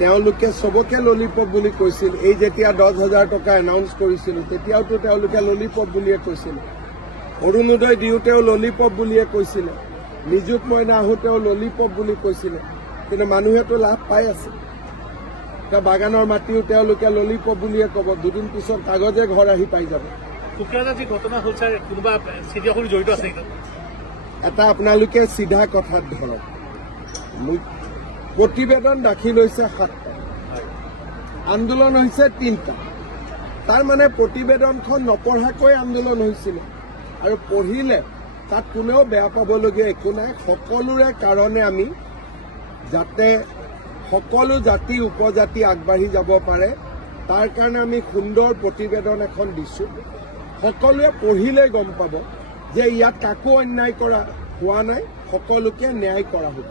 তেওঁলোকে চবকে ললিপপ বুলি কৈছিল। এই যেতিয়া 10,000 টকা এনাউন্স কৰিছিল তেতিয়াওতো তেওঁলোকে ললিপপ বুলিয়ে কৈছিল। অৰুণোদয় দিওঁতেও ললিপপ বুলিয়ে কৈছিলে, নিযুত মইনা আহোঁতেও ললিপপ বুলি কৈছিলে, কিন্তু মানুহেতো লাভ পাই আছে। বাগানৰ মাটিও তেওঁলোকে ললিপপ বুলিয়ে ক'ব, দুদিন পিছত কাগজে ঘৰ আহি পাই যাব। ঘটনা হল স্যাৰ কোনোবা চিঠিখন জড়িত আছে এটা আপোনালোকে চিধা কথাত ধৰক, প্ৰতিবেদন দাখিল হৈছে 7টা, আন্দোলন হৈছে 3টা। তাৰ মানে প্ৰতিবেদনখন নপঢ়াকৈ আন্দোলন হৈছিল, আৰু পঢ়িলে তাত কোনেও বেয়া পাবলগীয়া একো নাই। সকলোৰে কাৰণে আমি যাতে সকলো জাতি উপজাতি আগবাঢ়ি যাব পাৰে তাৰ কাৰণে আমি সুন্দৰ প্ৰতিবেদন এখন দিছোঁ। সকলোৱে পঢ়িলে গম পাব যে ইয়াত কাকো অন্যায় কৰা হোৱা নাই, সকলোকে ন্যায় কৰা হ'ব।